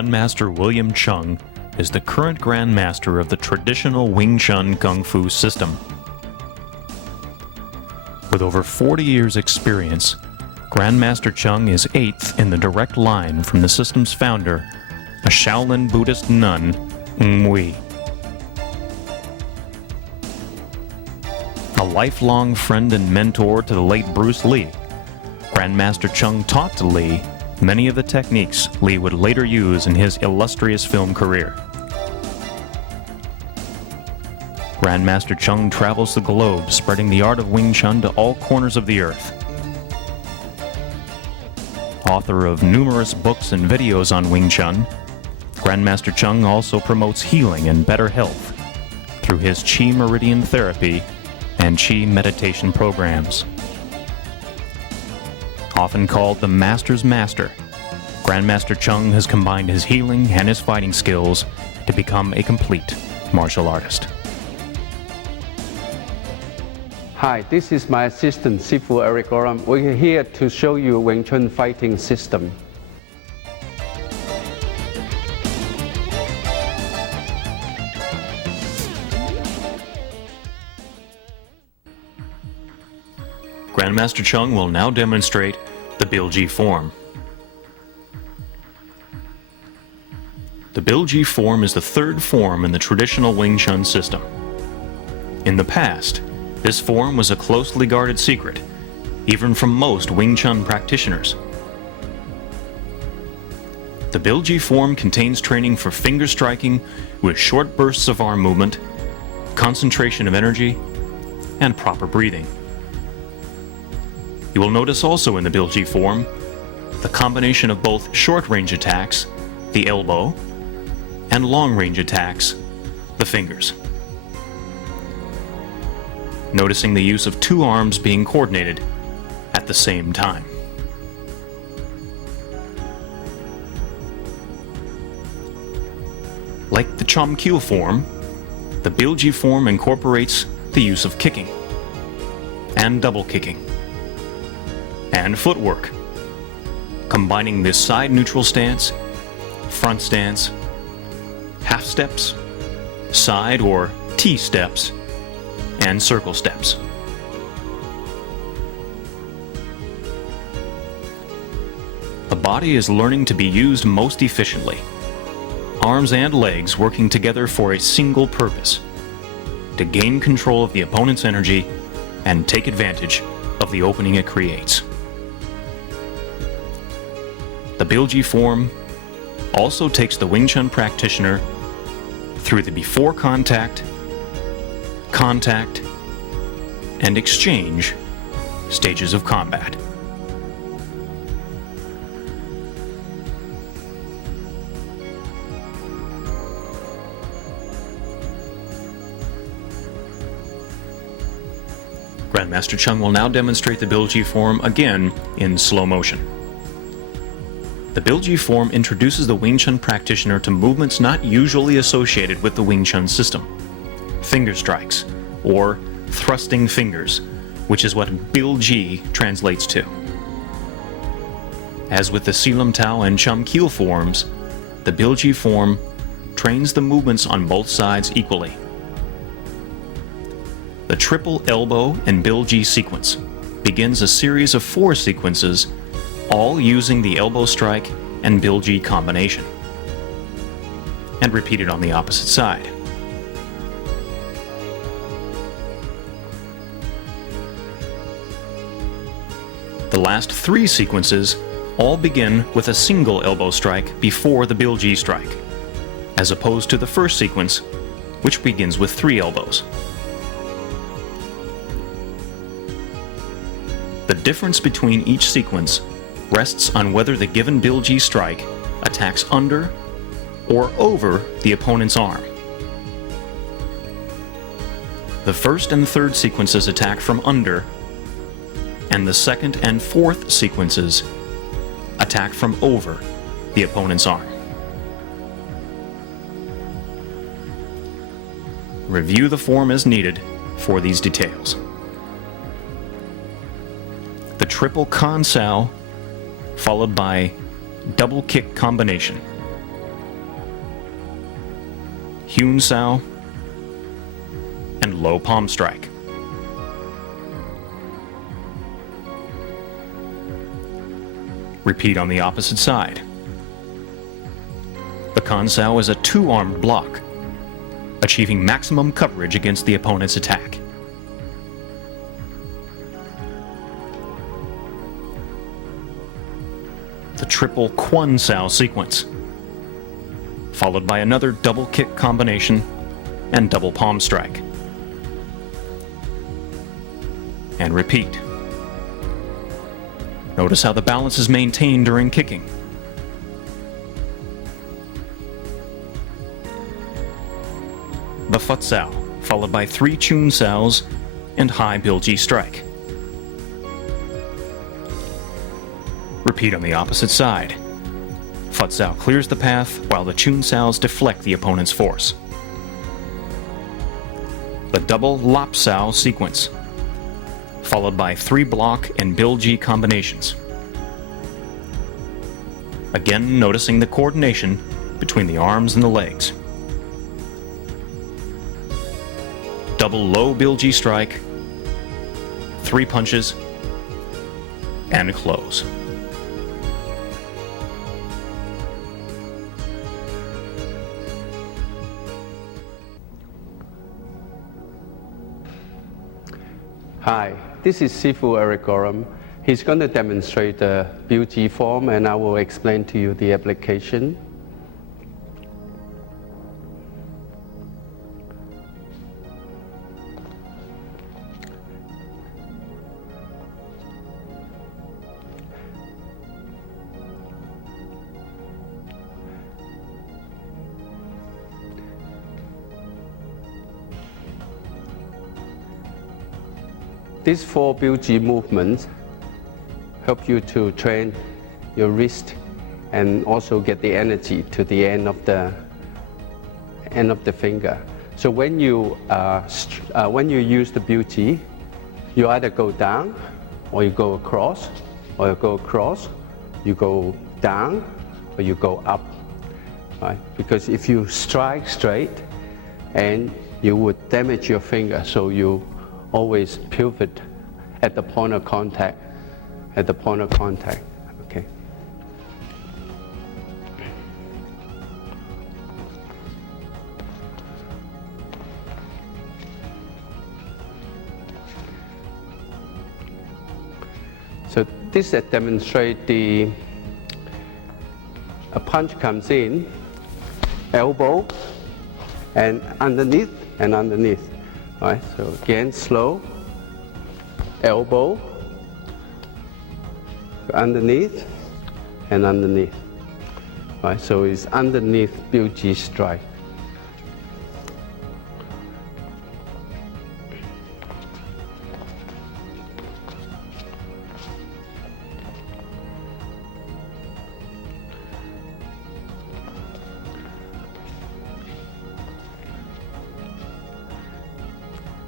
Grandmaster William Cheung is the current Grandmaster of the traditional Wing Chun Kung Fu system. With over 40 years' experience, Grandmaster Cheung is 8th in the direct line from the system's founder, a Shaolin Buddhist nun, Wei. A lifelong friend and mentor to the late Bruce Lee, Grandmaster Cheung taught to Lee many of the techniques Lee would later use in his illustrious film career. Grandmaster Cheung travels the globe, spreading the art of Wing Chun to all corners of the earth. Author of numerous books and videos on Wing Chun, Grandmaster Cheung also promotes healing and better health through his Chi Meridian Therapy and Chi meditation programs. Often called the Master's Master, Grandmaster Cheung has combined his healing and his fighting skills to become a complete martial artist. Hi, this is my assistant, Sifu Eric Oram. We're here to show you Wing Chun fighting system. Grandmaster Cheung will now demonstrate the Bilji form. The Bilji form is the third form in the traditional Wing Chun system. In the past, this form was a closely guarded secret, even from most Wing Chun practitioners. The Bilji form contains training for finger striking with short bursts of arm movement, concentration of energy, and proper breathing. You will notice also in the Bilji form the combination of both short-range attacks, the elbow, and long-range attacks, the fingers. Noticing the use of two arms being coordinated at the same time. Like the Cheung form, the Bilji form incorporates the use of kicking, and double kicking, and footwork, combining this side neutral stance, front stance, half steps, side or T steps, and circle steps. The body is learning to be used most efficiently, arms and legs working together for a single purpose: to gain control of the opponent's energy and take advantage of the opening it creates. The Bilji form also takes the Wing Chun practitioner through the before contact, contact, and exchange stages of combat. Grandmaster Cheung will now demonstrate the Bilji form again in slow motion. The Bilji form introduces the Wing Chun practitioner to movements not usually associated with the Wing Chun system: finger strikes, or thrusting fingers, which is what Bilji translates to. As with the Silam Tao and Cheung forms, the Bilji form trains the movements on both sides equally. The triple elbow and Bilji sequence begins a series of 4 sequences, all using the elbow strike and Bilji combination, and repeated on the opposite side. The last 3 sequences all begin with a single elbow strike before the Bilji strike, as opposed to the first sequence, which begins with 3 elbows. The difference between each sequence rests on whether the given Bilji strike attacks under or over the opponent's arm. The first and third sequences attack from under, and the second and fourth sequences attack from over the opponent's arm. Review the form as needed for these details. The triple con sao followed by double kick combination, Hyun Sao, and low palm strike. Repeat on the opposite side. The Kan Sao is a two-armed block, achieving maximum coverage against the opponent's attack. The triple Kwon Sao sequence, followed by another double kick combination and double palm strike. And repeat. Notice how the balance is maintained during kicking. The Phut Sao, followed by 3 Chun Saos and high Bilji strike. Repeat on the opposite side. Phut Sao clears the path while the Chun Saos deflect the opponent's force. The double Lap Sao sequence, followed by 3 block and Bilji combinations. Again, noticing the coordination between the arms and the legs. Double low Bilji strike, 3 punches, and close. Hi, this is Sifu Eric Gorham. He's going to demonstrate the Bilji form and I will explain to you the application. These 4 Bilji movements help you to train your wrist and also get the energy to the end of the finger. So when you use the Bilji, you either go down or you go across, or you go across, you go down, or you go up. Right? Because if you strike straight, and you would damage your finger, so you always pivot at the point of contact, okay. So this demonstrates a punch comes in, elbow, and underneath, All right, so again, slow, elbow, underneath, and underneath. All right, so it's underneath Bilji strike.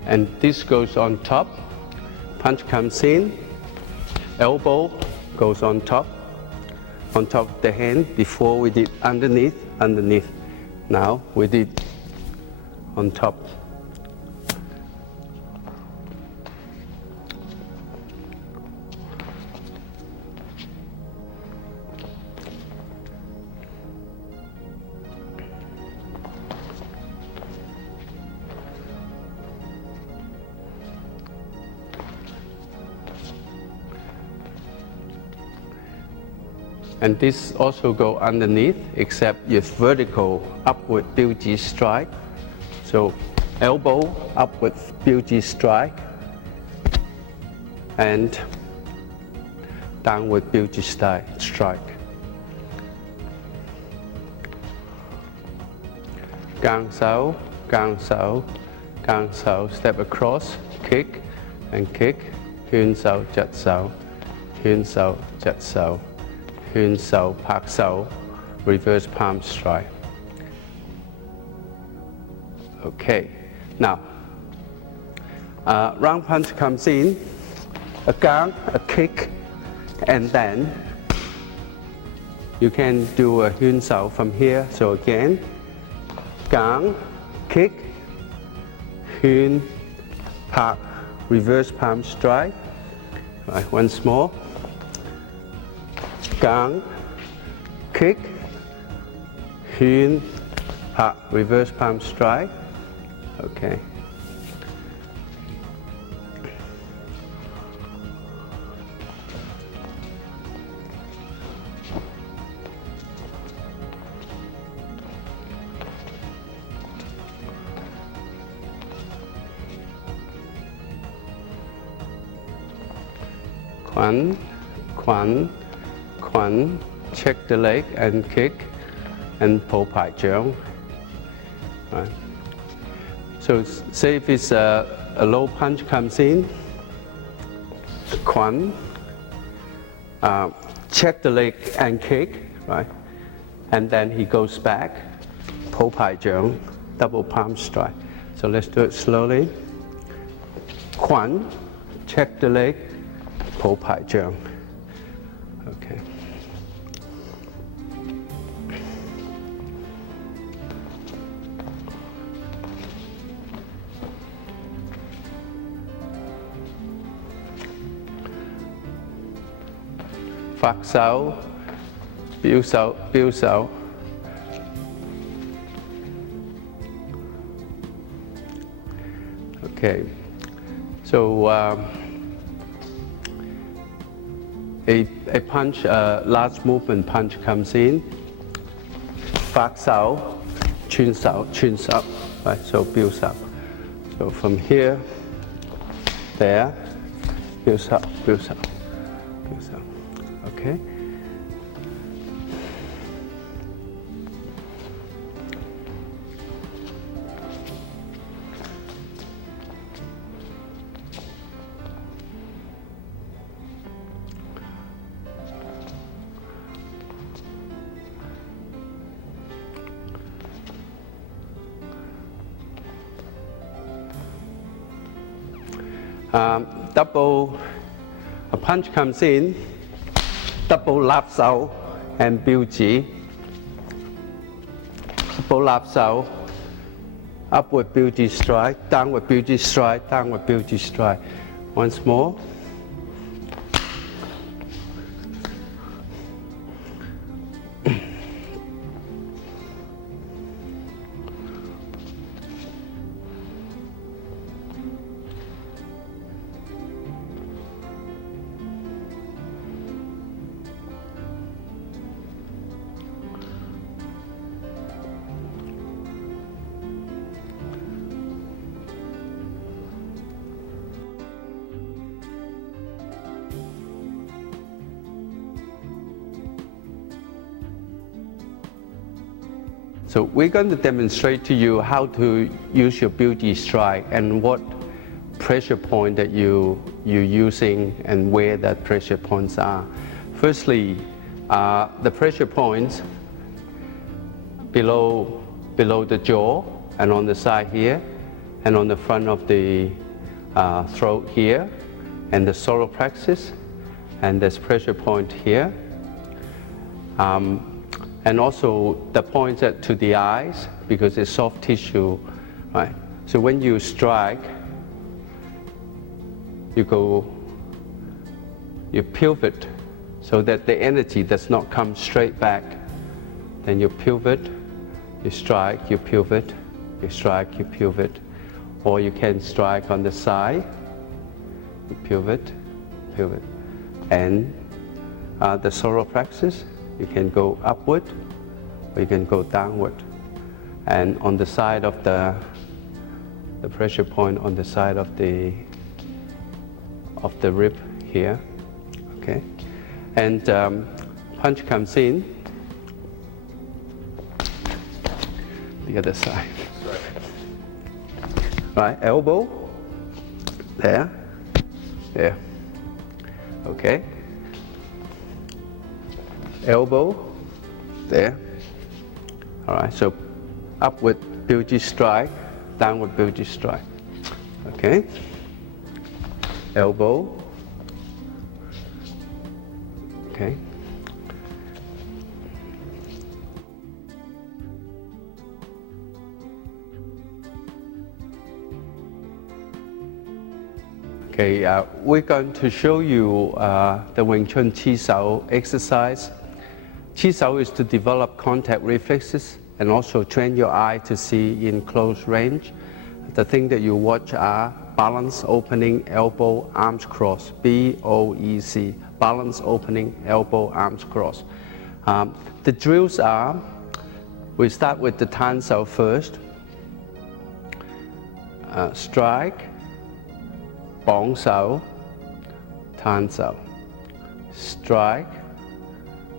And this goes on top, punch comes in, elbow goes on top of the hand. Before we did underneath, now we did on top. And this also go underneath, except it's vertical upward Bilji strike. So elbow upward Bilji strike and downward Bilji strike. Gang Sao, Gang Sao, Gang Sao, step across, kick and kick, Hyun Sao, Jat Sao, Hyun Sao, Jat Sao. Hyun Sao, Pak Sao, reverse palm strike. Okay, now, round punch comes in, a gang, a kick, and then you can do a Hyun Sao from here. So again, gang, kick, Chun, park, reverse palm strike. Right, once more. Gang, kick, Chun, park, reverse palm strike. Okay. Quan, quan, quan, check the leg and kick, and po pai cheung. Right. So say if it's a low punch comes in, quan, check the leg and kick, right? And then he goes back, po pai cheung, double palm strike. So let's do it slowly. Quan, check the leg, po pai cheung. Okay. Phạt sáo, biểu sáo, biểu sáo. Okay. So a punch, large movement punch comes in. Phạt sáo, Chun sáo, right? So build up. So from here, there, build up. Okay. Double, a punch comes in, double lap sao and Bilji. Double lap sao, upward Bilji strike, downward Bilji strike, downward Bilji strike. Once more. So we're going to demonstrate to you how to use your Bilji strike and what pressure point that you're using and where the pressure points are. Firstly, the pressure points below the jaw and on the side here and on the front of the throat here and the solar plexus, and there's pressure point here. And also the points to the eyes because it's soft tissue, right? So when you strike, you pivot so that the energy does not come straight back. Then you pivot, you strike, you pivot, you strike, you pivot. Or you can strike on the side, you pivot. And the solar plexus, you can go upward or you can go downward. And on the side of the pressure point on the side of the rib here, okay? And punch comes in, the other side. Right, elbow, there, okay? Elbow, there. All right, so upward Bilji strike, downward Bilji strike. Okay? Elbow. Okay. Okay, we're going to show you the Wing Chun Chi Sao exercise. Chi Sao is to develop contact reflexes and also train your eye to see in close range. The thing that you watch are balance, opening, elbow, arms cross, BOEC, balance, opening, elbow, arms cross. The drills are, we start with the Tan Sao first, strike, Bong Sao, Tan Sao, strike,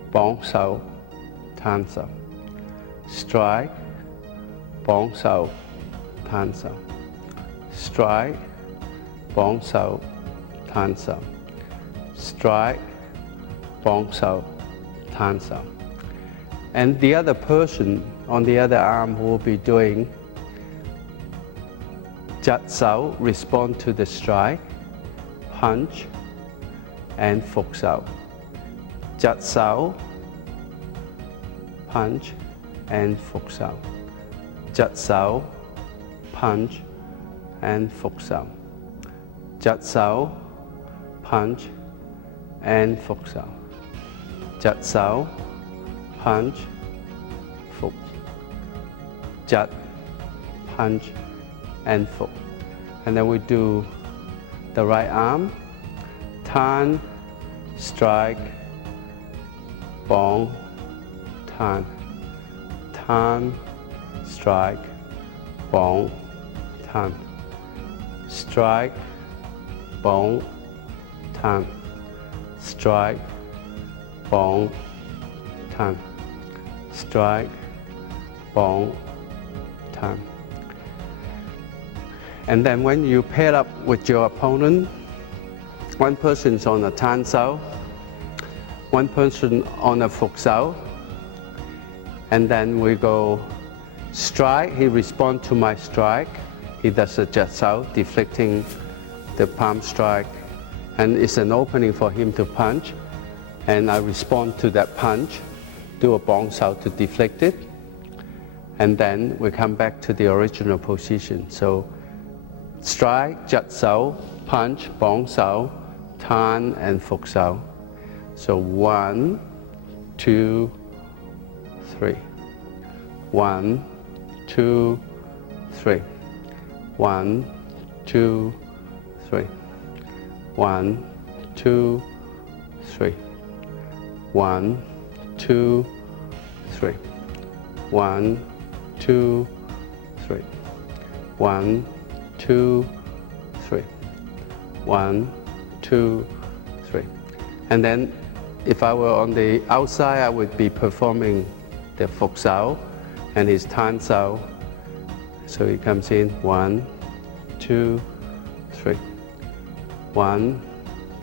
Bong Sao, Tan Sao, strike, Bong Sao, Tan Sao, strike, Bong Sao, Tan Sao, strike, Bong Sao, Tan Sao. And the other person on the other arm will be doing Jat Sao, respond to the strike, punch, and Fuk Sao. Jat Sao, punch, and Fuk Sao. Jat Sao, punch, and Fuk Sao. Jat Sao, punch, and Fuk Sao. Jat Sao, punch, Fuk. Jat, punch, and Fuk. And then we do the right arm, Tan, strike, Bong, Tan, Tan, strike, Bong, Tan, strike, Bong, Tan, strike, Bong, Tan, strike, Bong, Tan. And then when you pair up with your opponent, one person's on a Tan Sao, one person on a Fuk Sao, and then we go strike, he responds to my strike, he does a Jat Sao, deflecting the palm strike, and it's an opening for him to punch, and I respond to that punch, do a Bong Sao to deflect it, and then we come back to the original position. So strike, Jat Sao, punch, Bong Sao, Tan, and Fuk Sao. So 1, 2, 3. 1, 2, 3. 1, 2, 3. 1, 2, 3. 1, 2, 3. 1, 2, 3. 1, 2, 3. 1, 2, 3. And then if I were on the outside, I would be performing the Fuk Sao and his Tan Sao. So he comes in 1, 2, 3. 1,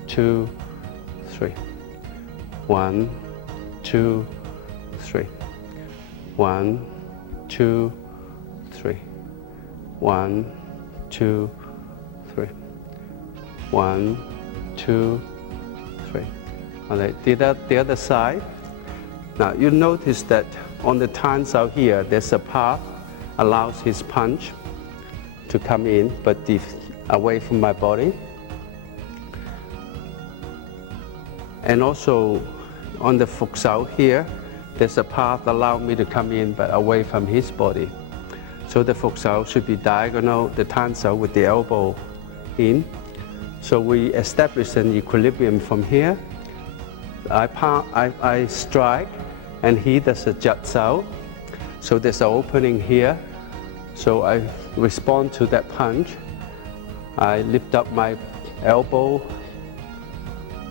2, 3. 1, 2, 3. 1, 2, 3. 1, 2, 3. 1, 2, 3. All right, the other side. Now you notice that on the Tan Sao here, there's a path allows his punch to come in, but away from my body. And also on the Fuk Sao here, there's a path allow me to come in, but away from his body. So the Fuk Sao should be diagonal, the Tan Sao with the elbow in. So we establish an equilibrium from here. I strike, and he does a Jat Sao. So there's an opening here. So I respond to that punch. I lift up my elbow,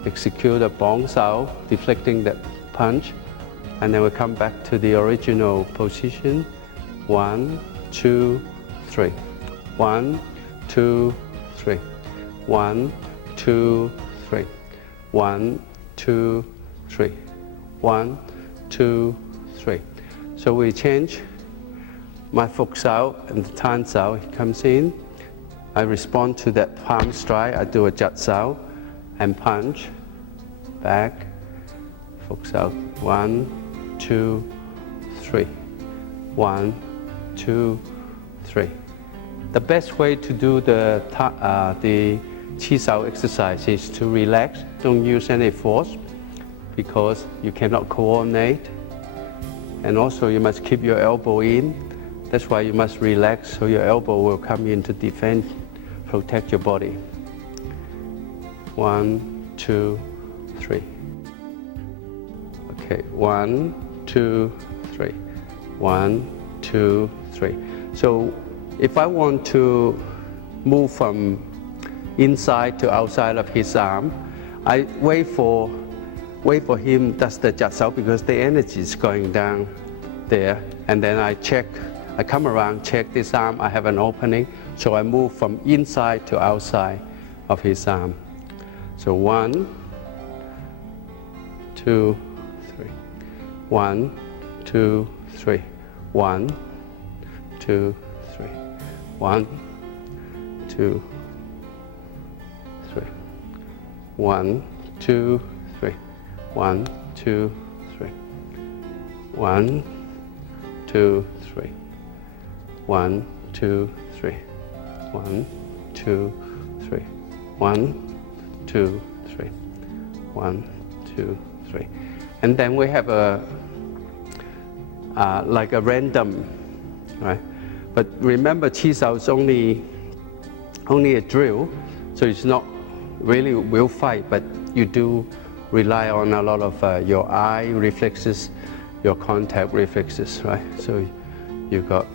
execute a Bong Sao, deflecting that punch, and then we come back to the original position. 1, 2, 3. 1, 2, 3. 1, 2, 3. 1, 2, 3. 1, 2, 3. So we change my Fuk Sao and the Tan Sao. He comes in. I respond to that palm strike. I do a Jat Sao and punch back. Fuk Sao. 1, 2, 3. 1, 2, 3. The best way to do the Chi Sao exercise is to relax, don't use any force because you cannot coordinate. And also you must keep your elbow in. That's why you must relax so your elbow will come in to defend, protect your body. 1, 2, 3. Okay, 1, 2, 3. 1, 2, 3. So if I want to move from inside to outside of his arm, I wait for him does the jat sao because the energy is going down there, and then I come around, check this arm, I have an opening, so I move from inside to outside of his arm. So 1, 2, 3. 1, 2, 3. 1, 2, 3. 1, 2, 3. 1, 2, 3. 1, 2, 3. 1, 2, 3. 1, 2, 3. 1, 2, 3. 1, 2, 3. 1, 2, 3. And then we have a like a random, right? But remember, Chi Sao is only a drill, so it's not really will fight, but you do rely on a lot of your eye reflexes, your contact reflexes, right? So you got,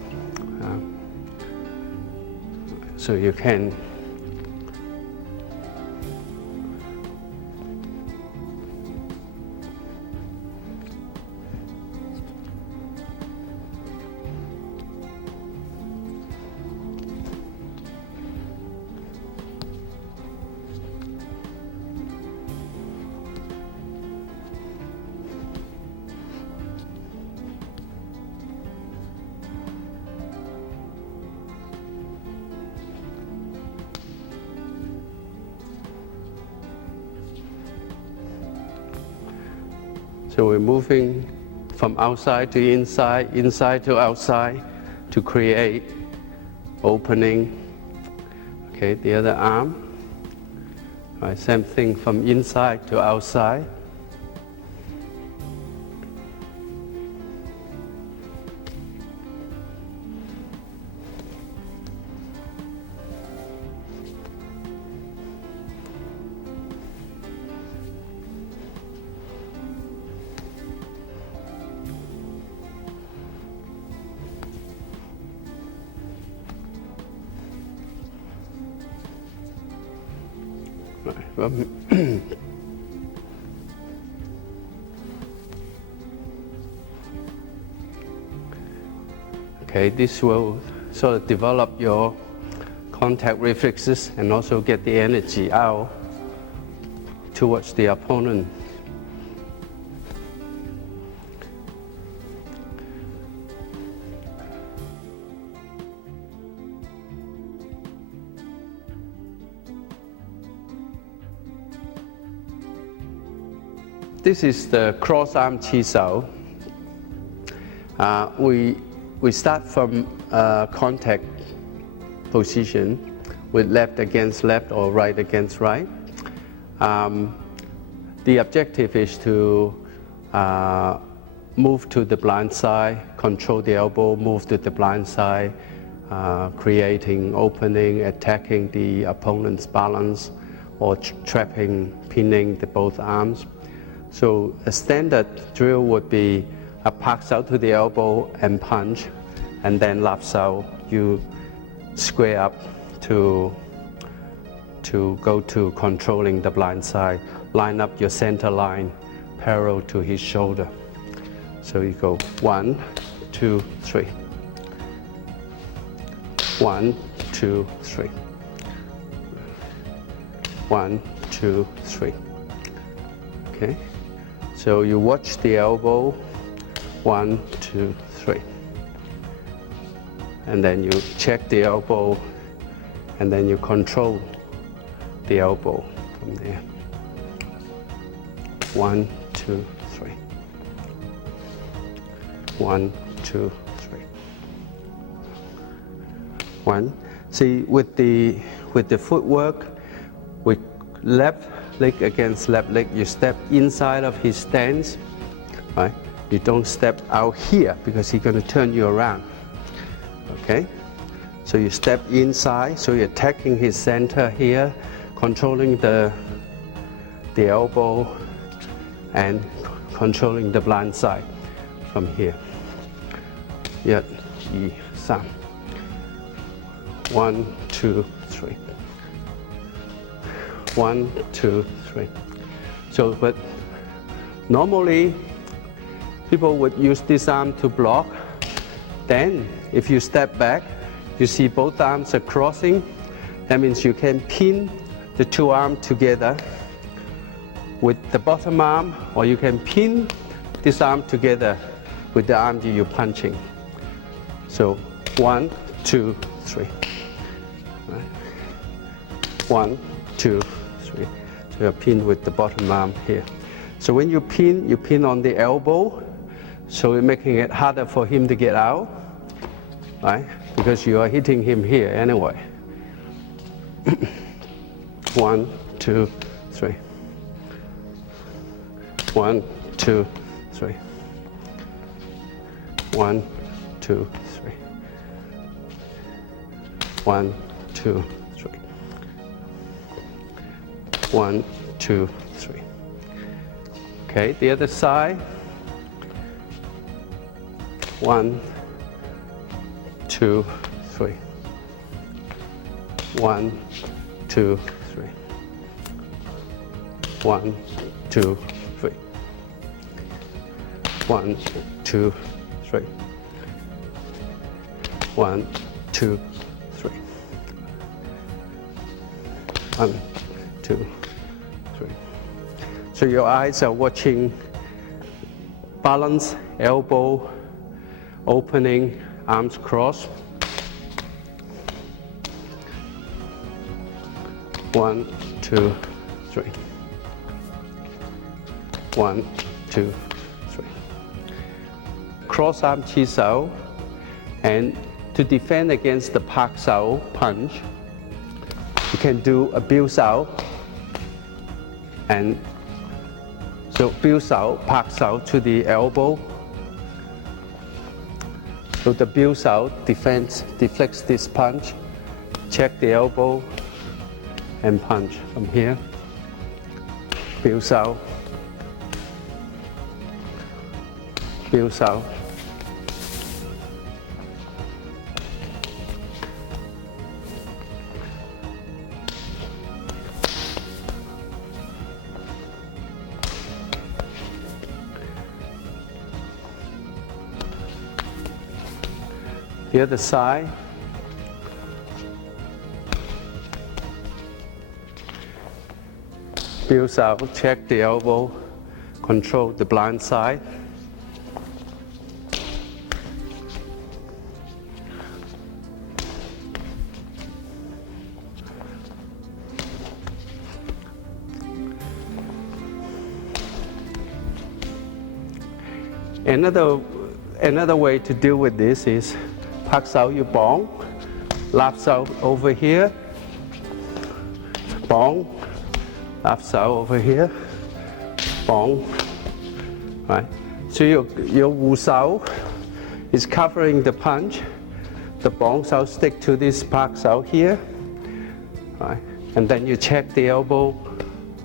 so you can. So we're moving from outside to inside, inside to outside to create opening. Okay, the other arm. All right, same thing from inside to outside. Okay, this will sort of develop your contact reflexes and also get the energy out towards the opponent. This is the cross-arm Chi Sao. We start from contact position with left against left or right against right. The objective is to move to the blind side, control the elbow, move to the blind side, creating opening, attacking the opponent's balance, or trapping, pinning both arms. So a standard drill would be a pak sao to the elbow and punch, and then lap sao, you square up to go to controlling the blind side. Line up your center line parallel to his shoulder. So you go 1, 2, 3. 1, 2, 3. 1, 2, 3. Okay. So you watch the elbow, 1, 2, 3. And then you check the elbow, and then you control the elbow from there. 1, 2, 3. 1, 2, 3. 1. See, with the footwork, with left leg against left leg, you step inside of his stance, right? You don't step out here because he's going to turn you around, okay? So you step inside, so you're attacking his center here, controlling the elbow and controlling the blind side from here. 1, 2, 3. 1, 2, 3. 1, 2, 3. So, but normally people would use this arm to block. Then, if you step back, you see both arms are crossing. That means you can pin the two arms together with the bottom arm, or you can pin this arm together with the arm that you're punching. So 1, 2, 3. 1, 2, 3. So you're pinned with the bottom arm here. So when you pin on the elbow, so you're making it harder for him to get out, right? Because you are hitting him here anyway. 1, 2, 3. 1, 2, 3. 1, 2, 3. 1, 2, 3. 1, 2, 3. Okay, the other side. 1, 2, 3. 1, 2, 3. 1, 2, 3. 1, 2, 3. 1, 2, 3. 1, 2, 3. So your eyes are watching balance, elbow, opening, arms crossed. 1, 2, 3. 1, 2, 3. Cross arm chi sao, and to defend against the pak sao punch, you can do a biu sao, and so biu sao, pak sao to the elbow. So the biu sao deflects this punch, check the elbow, and punch from here. Biu sao. Biu sao. The other side. Biu sao, check the elbow, control the blind side. Another way to deal with this is pak sao you bong, lap sao over here, bong, lap sao over here, bong, right? So your wu sao is covering the punch, the bong sao stick to this pak sao here, right? And then you check the elbow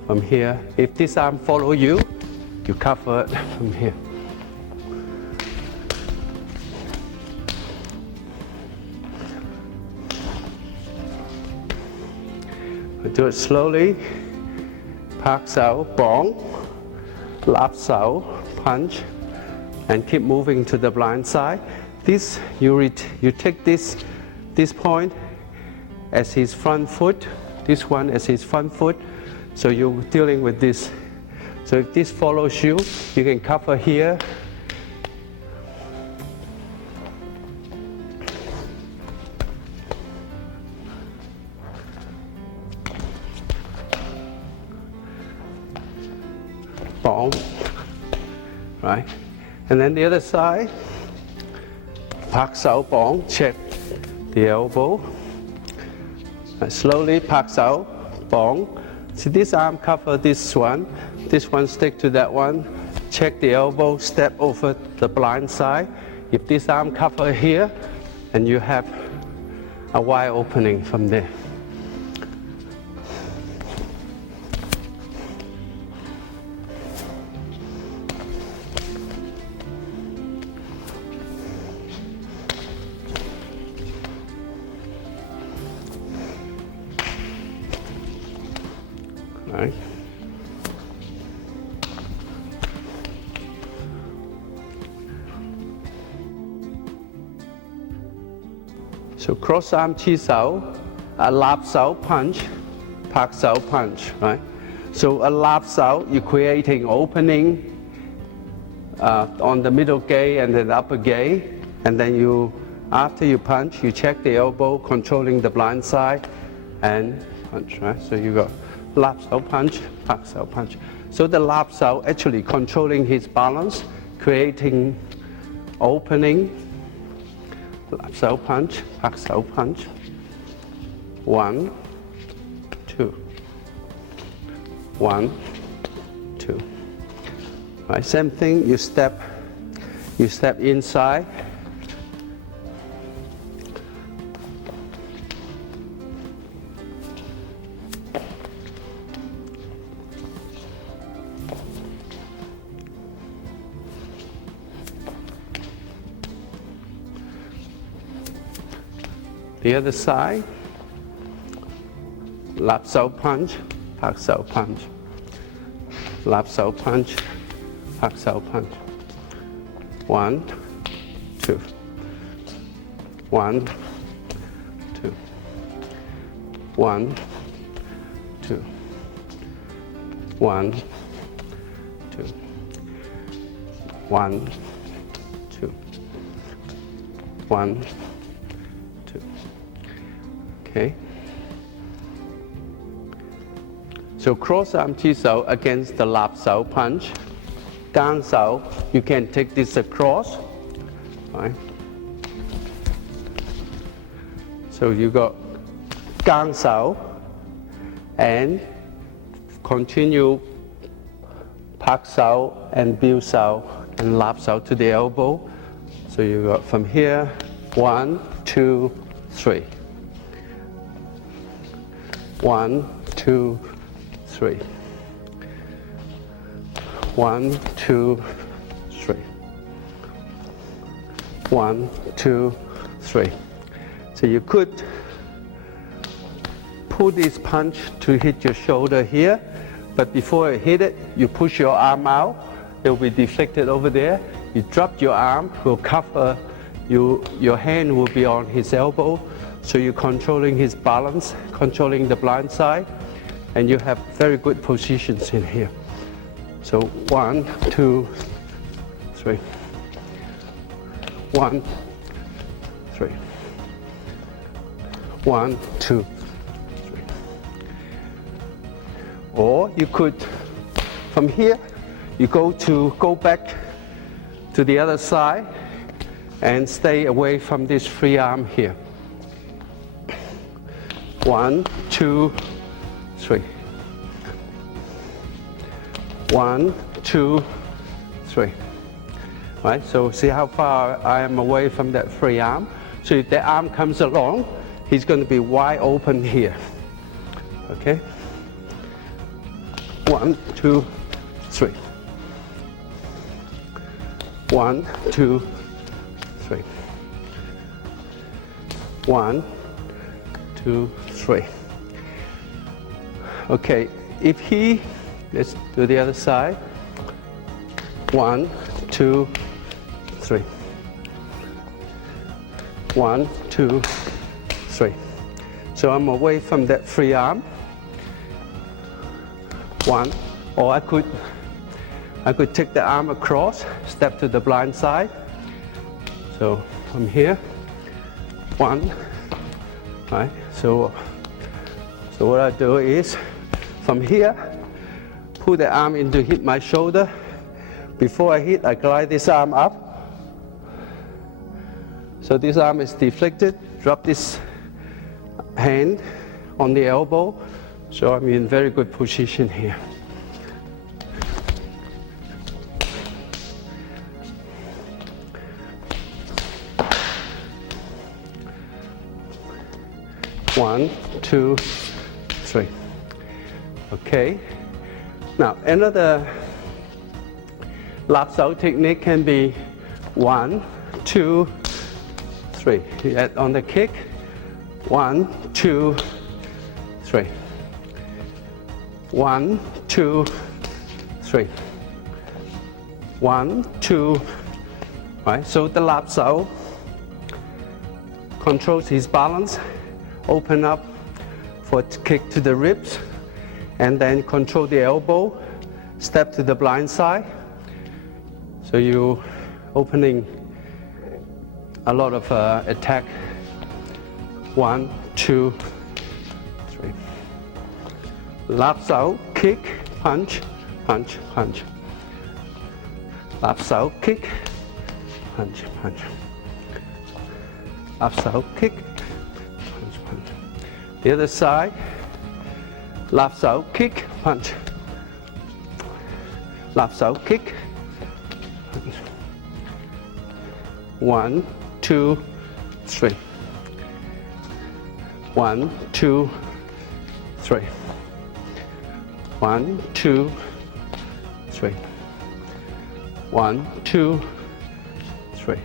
from here. If this arm follow you, you cover it from here. Do it slowly. Pak sao, bong, lap sao, punch, and keep moving to the blind side. This you take this point as his front foot, this one as his front foot. So you're dealing with this. So if this follows you, you can cover here. Bong, right? And then the other side, pak sao bong, check the elbow. And slowly pak sao bong, See, this arm cover this one stick to that one. Check the elbow, step over the blind side. If this arm cover here, and you have a wide opening from there. Right. So cross arm chi sao, a lap sao punch, pak sao punch, right? So a lap sao, you're creating opening on the middle gate and then upper gate, and then you, after you punch, you check the elbow, controlling the blind side, and punch, right? So you got lap sao punch, pak sao punch. So the lap sao actually controlling his balance, creating opening. Lap sao punch, pak sao punch. 1, 2. 1, 2. Right, same thing. You step inside. The other side, lap sao punch, pak sao punch. Lap sao punch, pak sao punch. 1, 2. 1, 2. 1, 2. 1, 2. 1, 2. 1, 2. Okay. So cross arm chi sao against the lap sao punch. Gang sao, you can take this across. Right. So you got gang sao and continue pak sao and biu sao and lap sao to the elbow. So you got from here 1, 2, 3. 1, 2, 3. 1, 2, 3. 1, 2, 3. So you could pull this punch to hit your shoulder here, but before you hit it, you push your arm out. It will be deflected over there. You drop your arm, will cover your hand will be on his elbow. So you're controlling his balance, controlling the blind side, and you have very good positions in here. So 1, 2, 3. 1, 3. 1, 2, 3. Or you could, from here, you go back to the other side and stay away from this free arm here. 1, 2, 3. 1, 2, 3. Right, so see how far I am away from that free arm. So if the arm comes along, he's going to be wide open here. Okay? 1, 2, 3. 1, 2, 3. 1, 2, 3. Okay, if he, let's do the other side. 1, 2, 3. 1, 2, 3. So I'm away from that free arm. 1, or I could take the arm across, step to the blind side. So from here, 1, right? So what I do is, from here, pull the arm in to hit my shoulder. Before I hit, I glide this arm up. So this arm is deflected. Drop this hand on the elbow, So I'm in very good position here. One, two, three. Okay. Now another lap sau technique can be 1, 2, 3. You add on the kick. 1, 2, 3. 1, 2, 3. 1, 2. Right. So the lap sau controls his balance. Open up for kick to the ribs, and then control the elbow. Step to the blind side. So you opening a lot of attack. 1, 2, 3. Lap sau, kick, punch, punch, punch. Lap sau, kick, punch, punch. Lap sau, kick, punch, punch. The other side. Lap sau, kick, punch. Lap sau, kick. 1, 2, 3. 1, 2, 3. 1, 2, 3. 1, 2, 3.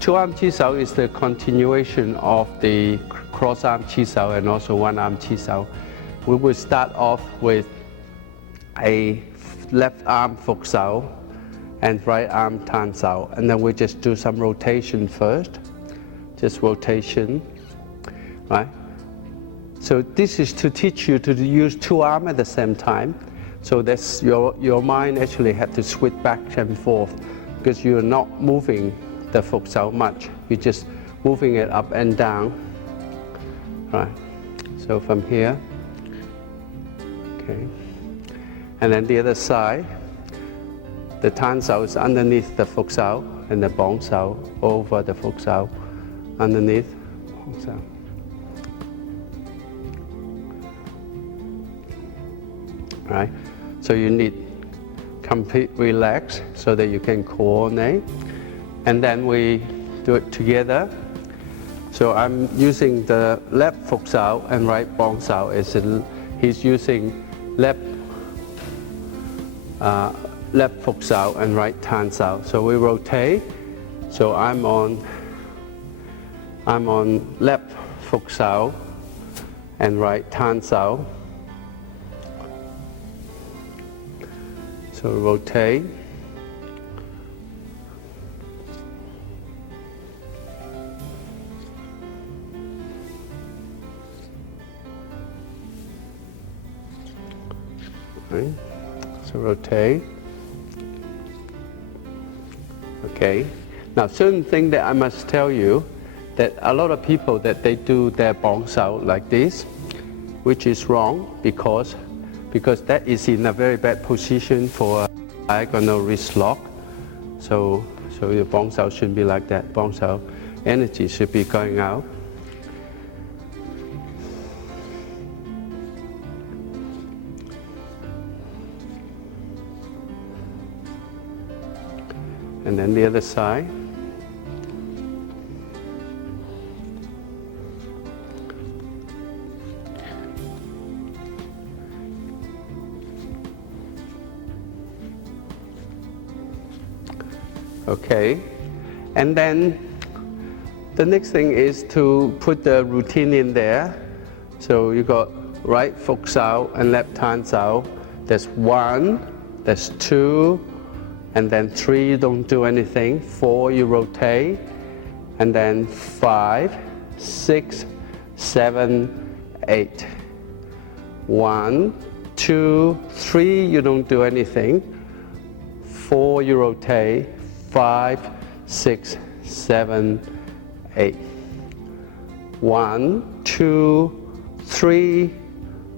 Two-arm chi sao is the continuation of the cross-arm chi sao and also one-arm chi sao. We will start off with a left arm fuk sao and right arm tan sao, and then we just do some rotation first, just rotation, right? So this is to teach you to use two arms at the same time. So that's your mind actually had to switch back and forth because you're not moving the fuk sao much. You're just moving it up and down, right? So from here, okay. And then the other side, the tan sao is underneath the fuk sao and the bong sao over the fuk sao, underneath bong sao. Right? So you need complete relax so that you can coordinate. And then we do it together. So I'm using the left fuk sao and right bong sao. He's using left fuk sao and right tan sao. So we rotate. So I'm on left fuk sao and right tan sao. So rotate. Right. So rotate. Okay. Now, certain thing that I must tell you, that a lot of people that they do their bong sao like this, which is wrong because that is in a very bad position for a diagonal wrist lock. So your bong sao shouldn't be like that. Bong sao energy should be going out. And then the other side. Okay, and then the next thing is to put the routine in there. So you got right fuk sao and left tan sao. There's 1, there's 2, and then 3, you don't do anything. 4, you rotate, and then 5, 6, 7, 8. 1, 2, 3, you don't do anything. 4, you rotate. 5, 6, 7, 8. 1, 2, 3,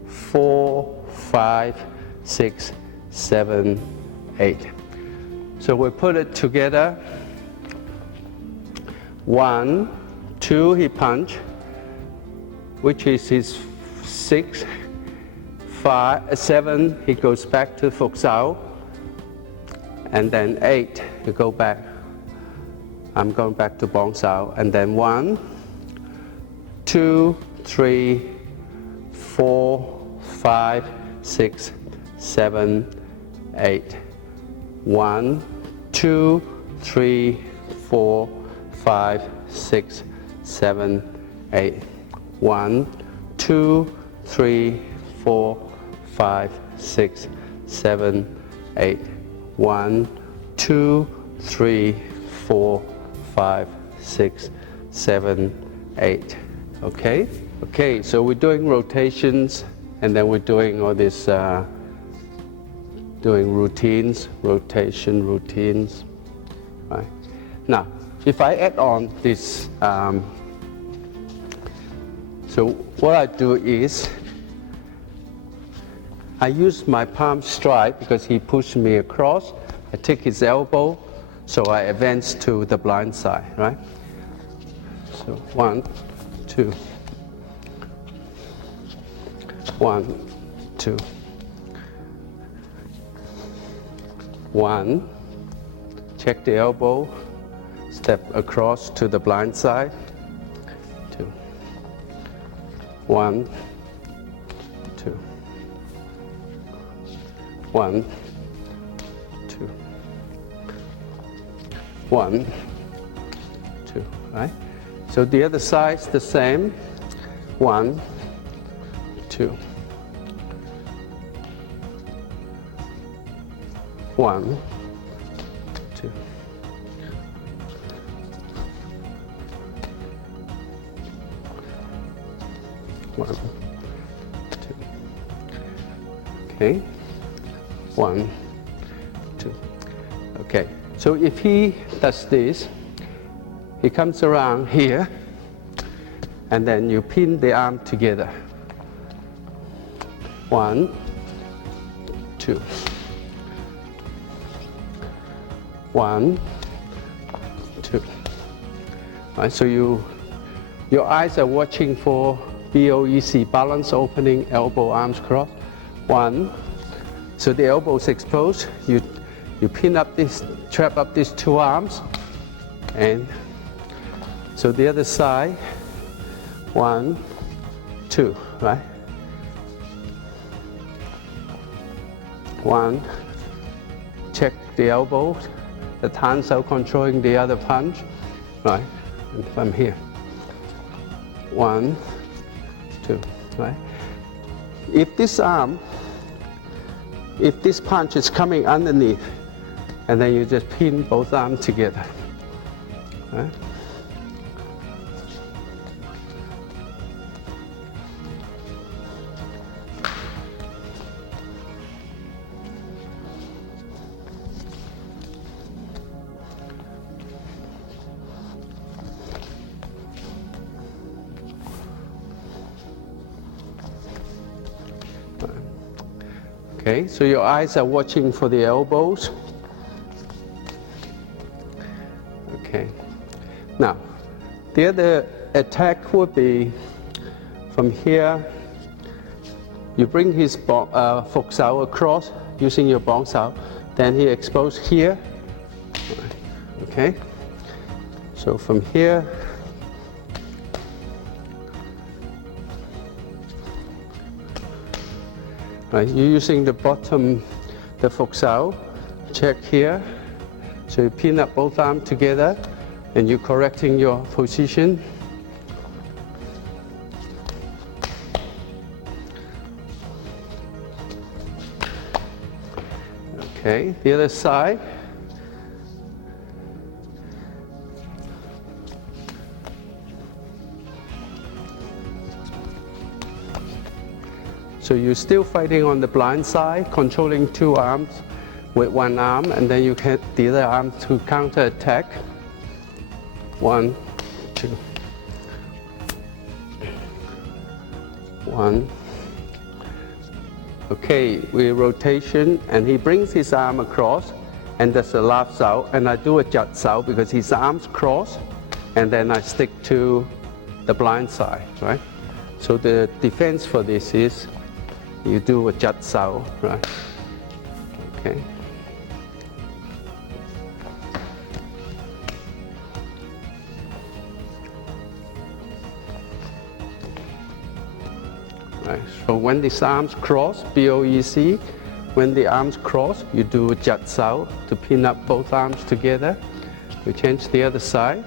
4, 5, 6, 7, 8. So we put it together. 1, 2, he punch, which is his 6, 5, 7, he goes back to Phục Sao, and then 8, you go back. I'm going back to Bong Sao, and then 1, 2, 3, 4, 5, 6, 7, 8. 1, 2, 3, 4, 5, 6, 7, 8. 1, 2, 3, 4, 5, 6, 7, 8. 1, 2, 3, 4, 5, 6, 7, 8. Okay? Okay, so we're doing rotations, and then we're doing all this, doing routines, rotation, routines. Right? Now, if I add on this, so what I do is, I use my palm strike because he pushed me across. I take his elbow, so I advance to the blind side, right? So 1, 2. 1, 2. 1. Check the elbow. Step across to the blind side. 2. 1, 2. 1, 2. 1, 2. Right? So the other side's the same. 1, 2. 1, 2. 1, 2. Okay. 1, 2. Okay. So if he does this, he comes around here, and then you pin the arm together. 1, 2. 1, 2. Right, so your eyes are watching for BOEC, balance opening, elbow, arms cross. 1. So the elbow is exposed. You pin up this, trap up these two arms, and so the other side. 1, 2. Right. 1. Check the elbow. The hands are controlling the other punch, right? And from here. 1, 2, right? If this punch is coming underneath, and then you just pin both arms together, right? Okay, so your eyes are watching for the elbows. Okay. Now, the other attack would be from here. You bring his Phục Sao across using your Bong Sao. Then he exposed here. Okay. So from here. Right, you're using the bottom, the Phục Sao, check here. So you pin up both arms together, and you're correcting your position. Okay, the other side. So you're still fighting on the blind side, controlling two arms with one arm, and then you get the other arm to counter attack. 1, 2. 1. Okay, we rotation, and he brings his arm across, and there's a lap sao, and I do a jut sao because his arms cross, and then I stick to the blind side, right? So the defense for this is you do a jut sao, right? Okay. Right. So when the arms cross, BOEC, when the arms cross, you do a jut sao to pin up both arms together. You change the other side.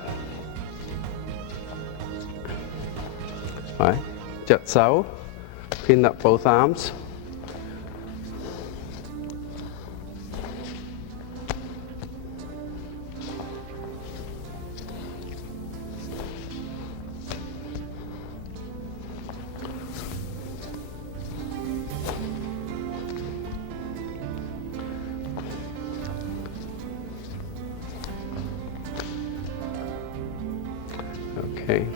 Right. Jut sao, pin up both arms. Okay.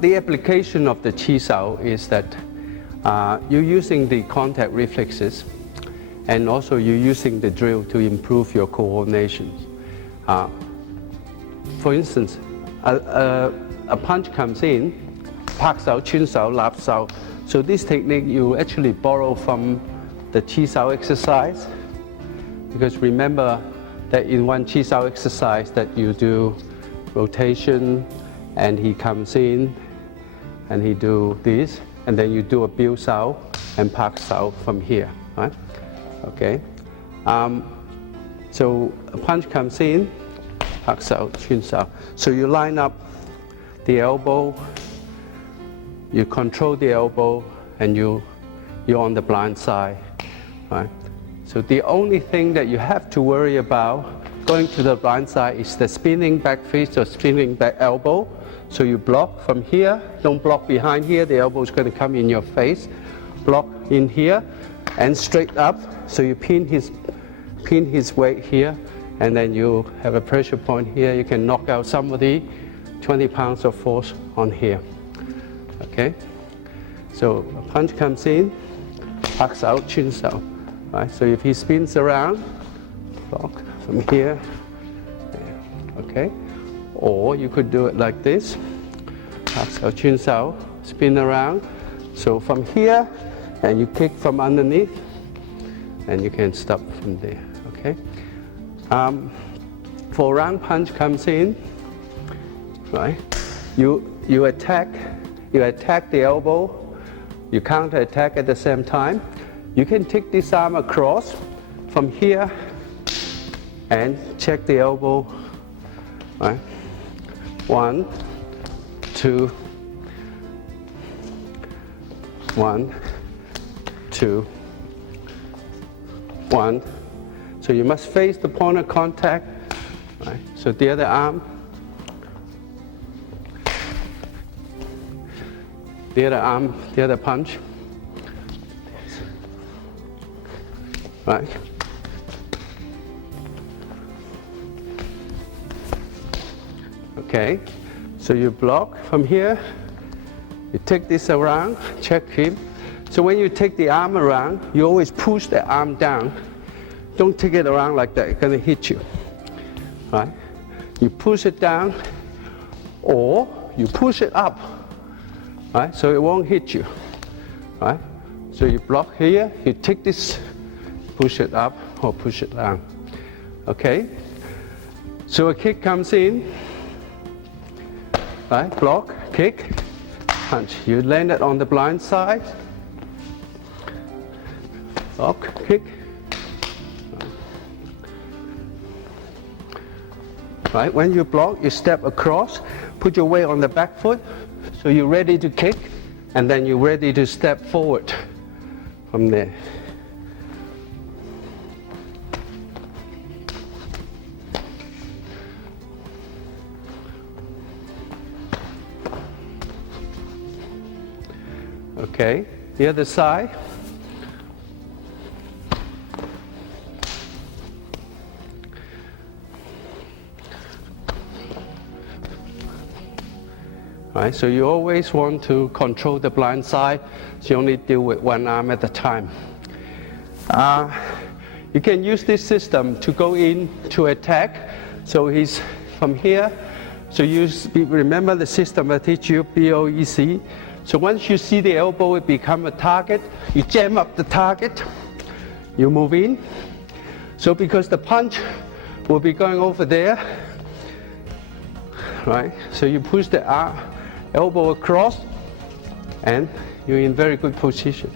The application of the chi sao is that you're using the contact reflexes, and also you're using the drill to improve your coordination. For instance, a punch comes in, pak sao, chun sao, lap sao. So this technique you actually borrow from the chi sao exercise, because remember that in one chi sao exercise that you do rotation, and he comes in and he do this, and then you do a biu sao and pak sao from here, right? Okay. So a punch comes in, pak sao, chun sao. So you line up the elbow, you control the elbow, and you're on the blind side, right? So the only thing that you have to worry about going to the blind side is the spinning back fist or spinning back elbow. So you block from here, don't block behind here, the elbow is going to come in your face. Block in here and straight up, so you pin his weight here, and then you have a pressure point here. You can knock out somebody 20 pounds of force on here. Okay? So a punch comes in, pak out, chun sao. Right? So if he spins around, block from here, okay? Or you could do it like this, pak sao, chun sao, spin around. So from here, and you kick from underneath, and you can stop from there, okay? For round punch comes in, right? You attack the elbow, you counter attack at the same time. You can take this arm across from here and check the elbow, right? 1, 2, 1, 2, 1. So you must face the point of contact, right? So the other arm, the other punch, right? Okay, so you block from here, you take this around, check him. So when you take the arm around, you always push the arm down. Don't take it around like that, it's gonna hit you, right? You push it down, or you push it up, right? So it won't hit you, right? So you block here, you take this, push it up or push it down, okay? So a kick comes in, right? Block, kick, punch. You land it on the blind side, block, kick, right? When you block, you step across, put your weight on the back foot, so you're ready to kick, and then you're ready to step forward from there. Okay, the other side. Right? So you always want to control the blind side, so you only deal with one arm at a time. You can use this system to go in to attack. So he's from here. So remember the system I teach you, BOEC. So once you see the elbow, it become a target. You jam up the target. You move in. So because the punch will be going over there, right? So you push the elbow across, and you're in very good position.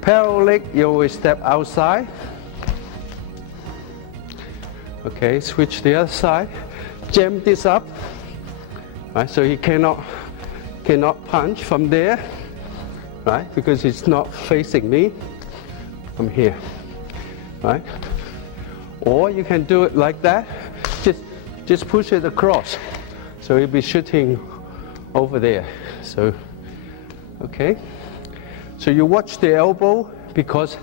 Parallel leg, you always step outside. Okay, switch the other side. Jam this up. Right, so he cannot punch from there, right? Because it's not facing me from here, right? Or you can do it like that. Just push it across. So he'll be shooting over there. So, okay. So you watch the elbow, because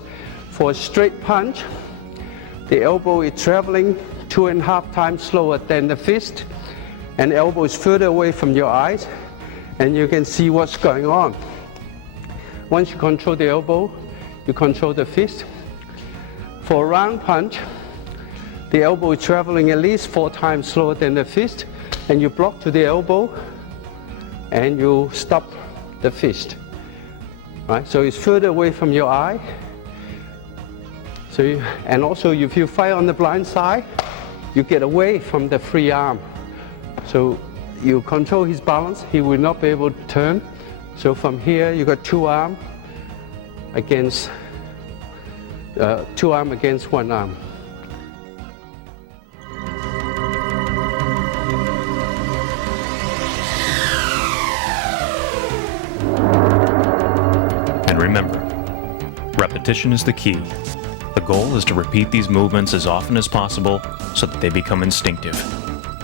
for a straight punch, the elbow is traveling 2.5 times slower than the fist, and the elbow is further away from your eyes, and you can see what's going on. Once you control the elbow, you control the fist. For a round punch, the elbow is traveling at least 4 times slower than the fist, and you block to the elbow, and you stop the fist. Right? So it's further away from your eye. So and also if you fire on the blind side, you get away from the free arm. So you control his balance, he will not be able to turn. So from here, you got 2 arms against 2 arms against 1 arm. And remember, repetition is the key. The goal is to repeat these movements as often as possible so that they become instinctive.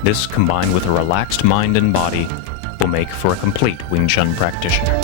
This, combined with a relaxed mind and body, will make for a complete Wing Chun practitioner.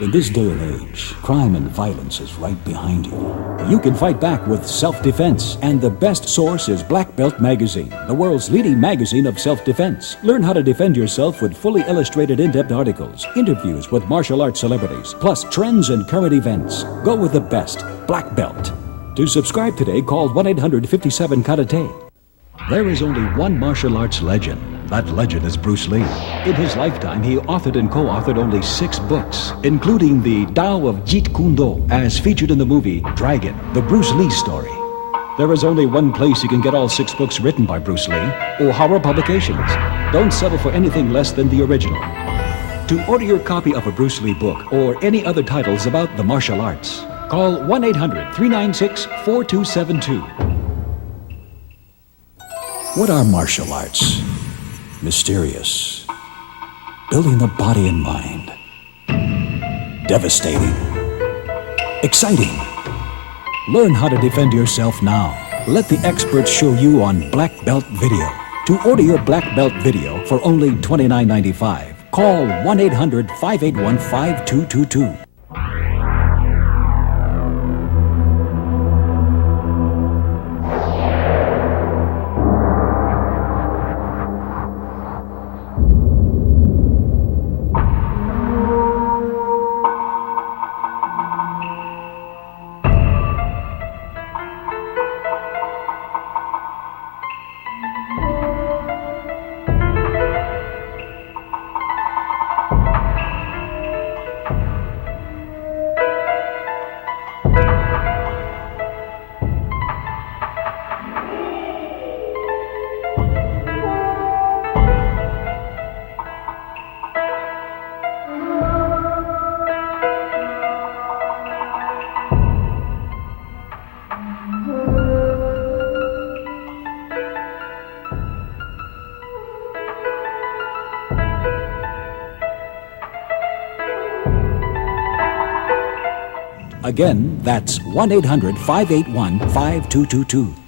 In this day and age, crime and violence is right behind you. You can fight back with self-defense, and the best source is Black Belt Magazine, the world's leading magazine of self-defense. Learn how to defend yourself with fully illustrated in-depth articles, interviews with martial arts celebrities, plus trends and current events. Go with the best, Black Belt. To subscribe today, call 1-800-57-KARATE. There is only one martial arts legend. That legend is Bruce Lee. In his lifetime, he authored and co-authored only 6 books, including the Tao of Jeet Kune Do, as featured in the movie Dragon, the Bruce Lee story. There is only one place you can get all 6 books written by Bruce Lee, O'Hara Publications. Don't settle for anything less than the original. To order your copy of a Bruce Lee book or any other titles about the martial arts, call 1-800-396-4272. What are martial arts? Mysterious, building the body and mind, devastating, exciting. Learn how to defend yourself now. Let the experts show you on Black Belt Video. To order your Black Belt Video for only $29.95, call 1-800-581-5222. Again, that's 1 800 581 5222.